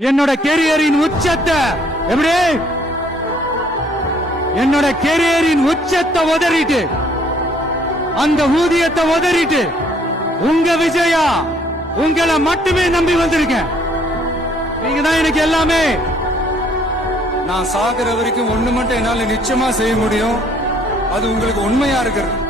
என்னோட கெரியரின் உச்சத்தை எப்படி என்னோட கெரியரின் உச்சத்தை உதறிட்டு அந்த ஊதியத்தை உதறிட்டு உங்க விஜயா உங்களை மட்டுமே நம்பி வந்திருக்கேன். நீங்க தான் எனக்கு எல்லாமே. நான் சாகுற வரைக்கும் ஒண்ணு மட்டும் என்னால நிச்சயமா செய்ய முடியும். அது உங்களுக்கு உண்மையா இருக்கிறது.